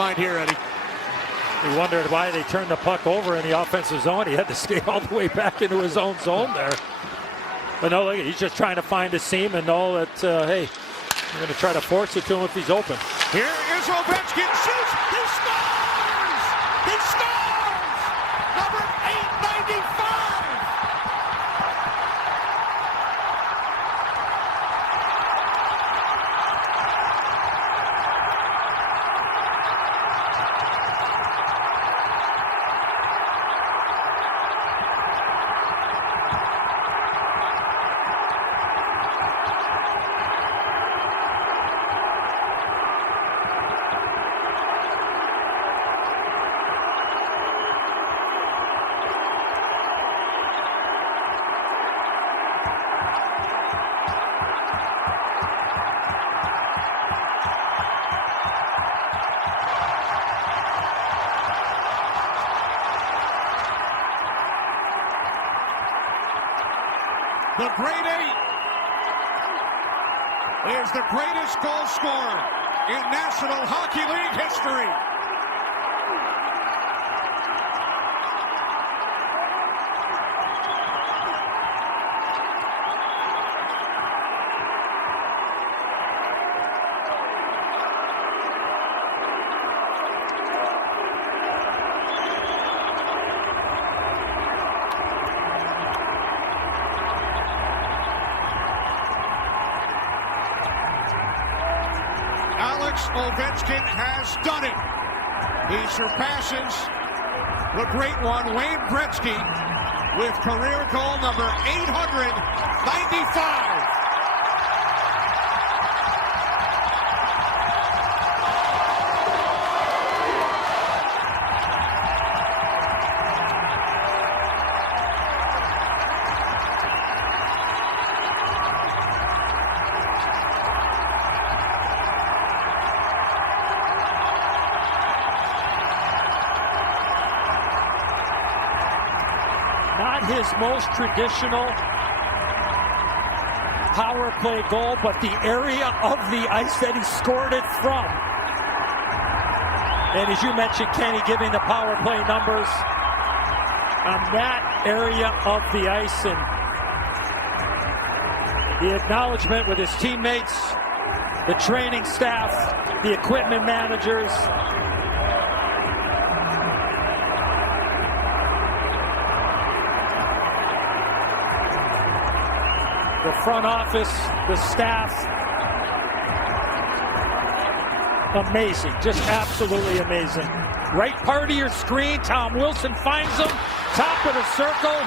mind here, Eddie? He wondered why they turned the puck over in the offensive zone. He had to skate all the way back into his own zone there. But no, look, he's just trying to find a seam and know that, hey, I'm going to try to force it to him if he's open. Here is Ovechkin. Shoots. He scores! He scores! Number 895! The Great Eight is the greatest goal scorer in National Hockey League history. Ovechkin has done it. He surpasses the great one, Wayne Gretzky, with career goal number 895. Not his most traditional power play goal, but the area of the ice that he scored it from. And as you mentioned, Kenny, giving the power play numbers on that area of the ice, and the acknowledgement with his teammates, the training staff, the equipment managers. The front office, the staff, amazing, just absolutely amazing. Right part of your screen, Tom Wilson finds him, top of the circle,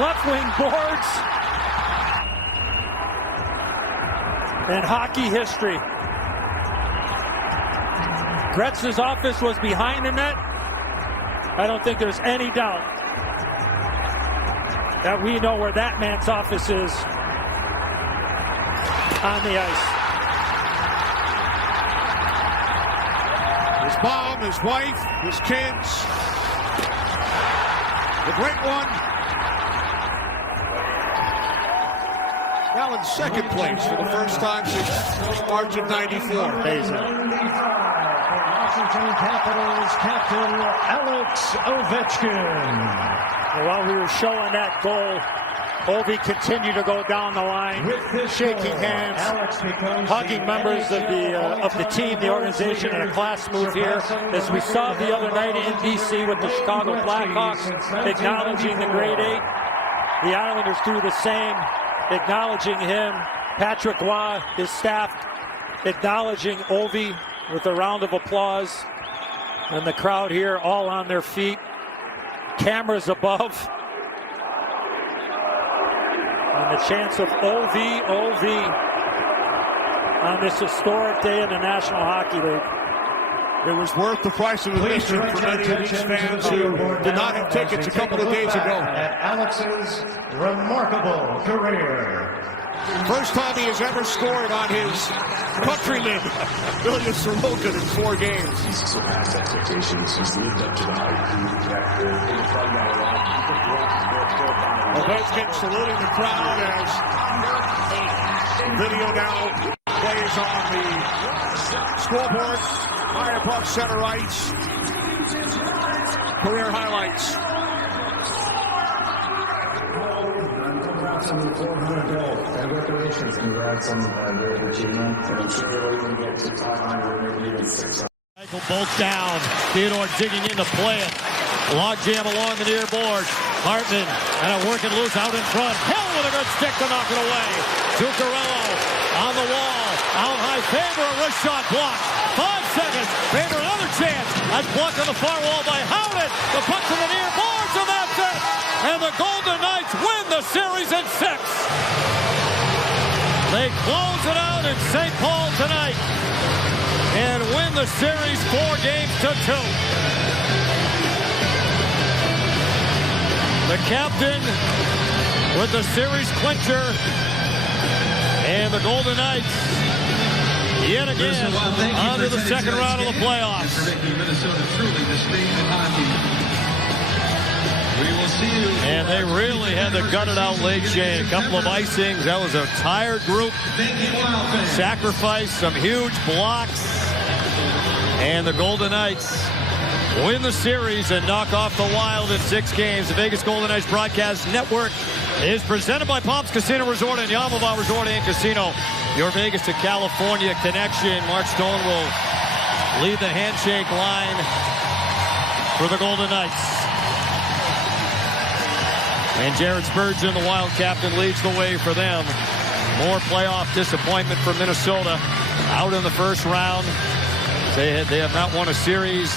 left wing boards, and hockey history. Gretz's office was behind the net. I don't think there's any doubt that we know where that man's office is on the ice. His mom, his wife, his kids. The great one. Now in second place for the first time since March of '94. Amazing. Washington Capitals captain Alex Ovechkin. While we were showing that goal, Ovi continued to go down the line, shaking hands, hugging members of the team, the organization, in a class move here, as we saw the other night in DC with the Chicago Blackhawks acknowledging the Great Eight. The Islanders do the same, acknowledging him. Patrick Roy, his staff, acknowledging Ovi with a round of applause, and the crowd here all on their feet. Cameras above. And the chance of OV on this historic day in the National Hockey League. It was worth the price of admission for many of these fans who did not have tickets a couple of days ago. At Alex's remarkable career. First time he has ever scored on his countryman, Ilya Sorokin, in 4 games. He's surpassed expectations. He's lived up to the hype. Ovechkin saluting the crowd as video now plays on the scoreboard. High above center ice. Career highlights. Congrats on the 400 goal. Congratulations. Congrats on the great achievement. And I'm sure you're going to get to 500, maybe even 600. Michael both down. Theodore digging in to play it. Log jam along the near board. Hartman and a working loose out in front. Hill with a good stick to knock it away. Zuccarello on the wall. Out high. Faber, a wrist shot blocked. 5 seconds. Faber another chance. That's blocked on the far wall by Howden. The puck to the near boards, and that's it. And the Golden Knights win the series in 6. They close it out in St. Paul tonight and win the series 4-2. The captain with the series clincher, and the Golden Knights yet again on to the second round of the playoffs. And they really had to gut it out late, Shane. A couple of icings. That was a tired group. Sacrifice, some huge blocks. And the Golden Knights win the series and knock off the Wild in 6 games. The Vegas Golden Knights Broadcast Network is presented by Palms Casino Resort and Yamava Resort and Casino. Your Vegas to California connection. Mark Stone will lead the handshake line for the Golden Knights. And Jared Spurgeon, the Wild captain, leads the way for them. More playoff disappointment for Minnesota. Out in the first round. They have not won a series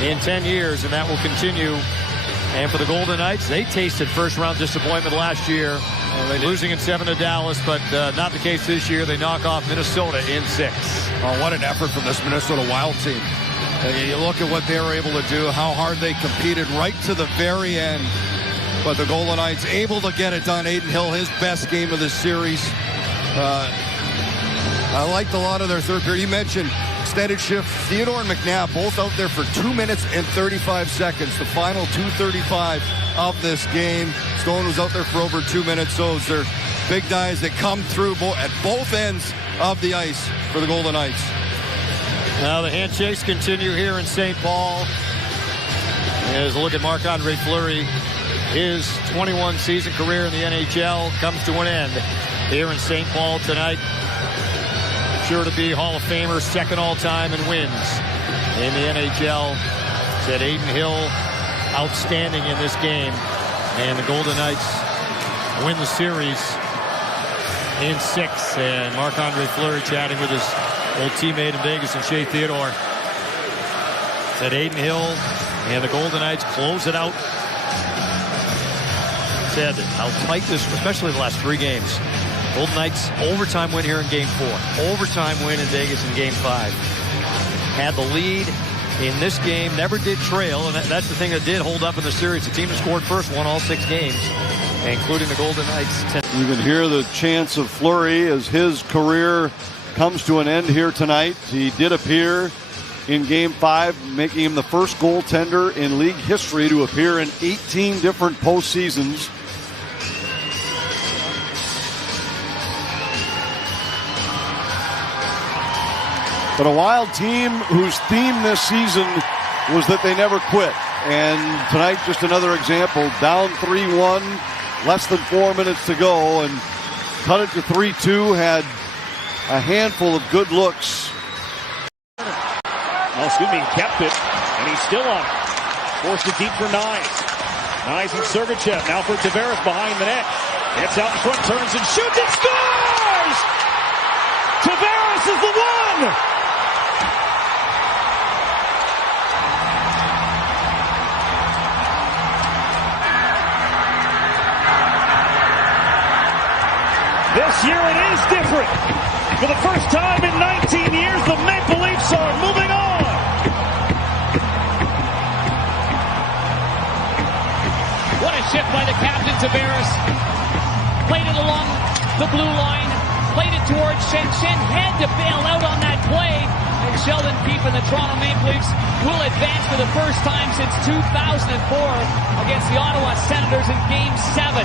in 10 years, and that will continue. And for the Golden Knights, they tasted first-round disappointment last year, losing in 7 to Dallas, but not the case this year. They knock off Minnesota in 6. Oh, what an effort from this Minnesota Wild team. You look at what they were able to do, how hard they competed right to the very end. But the Golden Knights able to get it done. Aiden Hill, his best game of the series. I liked a lot of their third period. You mentioned extended shift. Theodore and McNabb both out there for 2 minutes and 35 seconds. The final 2:35 of this game. Stone was out there for over 2 minutes. So they're big guys that come through at both ends of the ice for the Golden Knights. Now the handshakes continue here in St. Paul. As a look at Marc-Andre Fleury. His 21 season career in the NHL comes to an end here in St. Paul tonight. Sure to be Hall of Famer, second all-time in wins in the NHL. Said Aiden Hill, outstanding in this game. And the Golden Knights win the series in 6. And Marc-Andre Fleury chatting with his old teammate in Vegas and Shea Theodore. Said Aiden Hill and the Golden Knights close it out. Said how tight this, especially the last 3 games. Golden Knights overtime win here in Game 4. Overtime win in Vegas in Game 5. Had the lead in this game, never did trail, and that's the thing that did hold up in the series. The team that scored first won all 6 games, including the Golden Knights. You can hear the chants of Fleury as his career comes to an end here tonight. He did appear in Game 5, making him the first goaltender in league history to appear in 18 different postseasons. But a Wild team whose theme this season was that they never quit. And tonight, just another example. Down 3-1, less than 4 minutes to go, and cut it to 3-2. Had a handful of good looks. He kept it, and he's still on it. Forced it deep for Nyes. Nyes and Sergachev. Now for Tavares behind the net. Gets out in front, turns and shoots, and scores! Tavares is the one! This year it is different. For the first time in 19 years, the Maple Leafs are moving on. What a shift by the captain, Tavares. Played it along the blue line. Played it towards Shen. Shen had to bail out on that play. And Sheldon Keefe and the Toronto Maple Leafs will advance for the first time since 2004 against the Ottawa Senators in Game 7.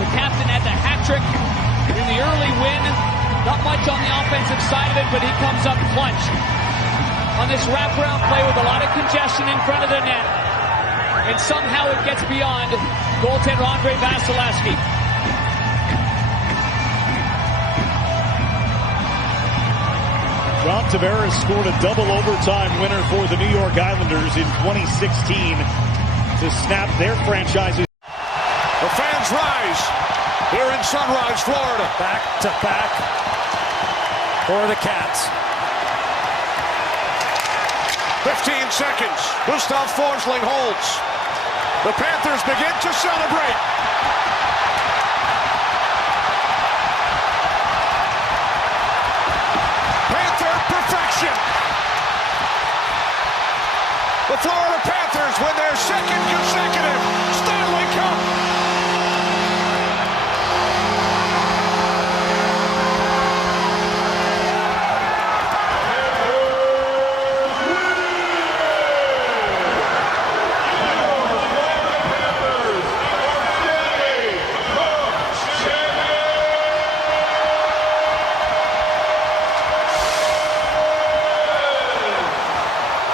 The captain had the hat trick in the early win. Not much on the offensive side of it, but he comes up clutch on this wraparound play with a lot of congestion in front of the net. And somehow it gets beyond goaltender Andrei Vasilevskiy. John Tavares scored a double overtime winner for the New York Islanders in 2016 to snap their franchise's. The fans rise here in Sunrise, Florida. Back to back for the Cats. 15 seconds. Gustav Forsling holds. The Panthers begin to celebrate. Panther perfection. The Florida Panthers win their second consecutive Stanley Cup.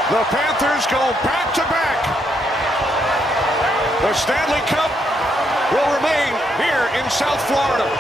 The Panthers go back-to-back. The Stanley Cup will remain here in South Florida.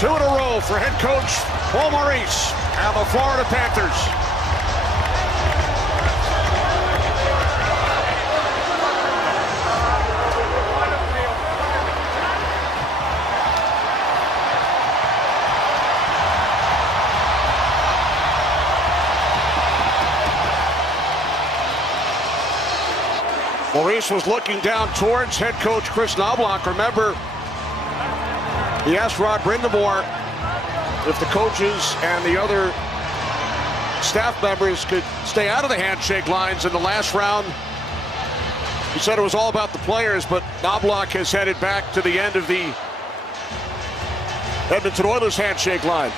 Two in a row for head coach Paul Maurice and the Florida Panthers. Maurice was looking down towards head coach Chris Knobloch. Remember, he asked Rod Brindamore if the coaches and the other staff members could stay out of the handshake lines in the last round. He said it was all about the players, but Knobloch has headed back to the end of the Edmonton Oilers handshake line.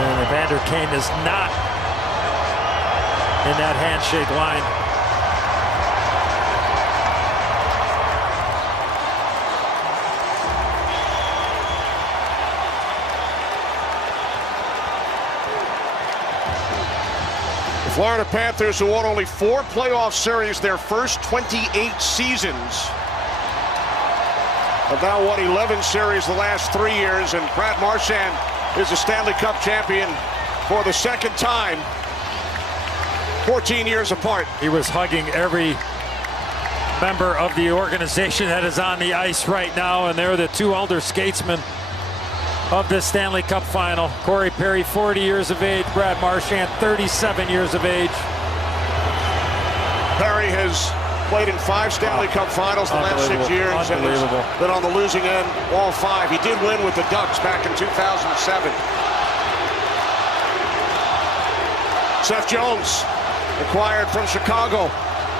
And Evander Kane is not in that handshake line. The Florida Panthers, who won only 4 playoff series their first 28 seasons, have now won 11 series the last 3 years, and Brad Marchand is a Stanley Cup champion for the second time, 14 years apart. He was hugging every member of the organization that is on the ice right now, and they're the two elder statesmen of this Stanley Cup final. Corey Perry, 40 years of age. Brad Marchand, 37 years of age. Perry has played in 5 Stanley Cup finals the last 6 years and has been on the losing end all 5. He did win with the Ducks back in 2007. Seth Jones, acquired from Chicago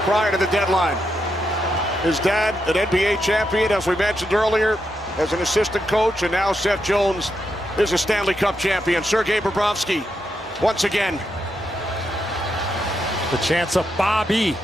prior to the deadline. His dad, an NBA champion, as we mentioned earlier, as an assistant coach, and now Seth Jones is a Stanley Cup champion. Sergei Bobrovsky, once again. The chance of Bobby.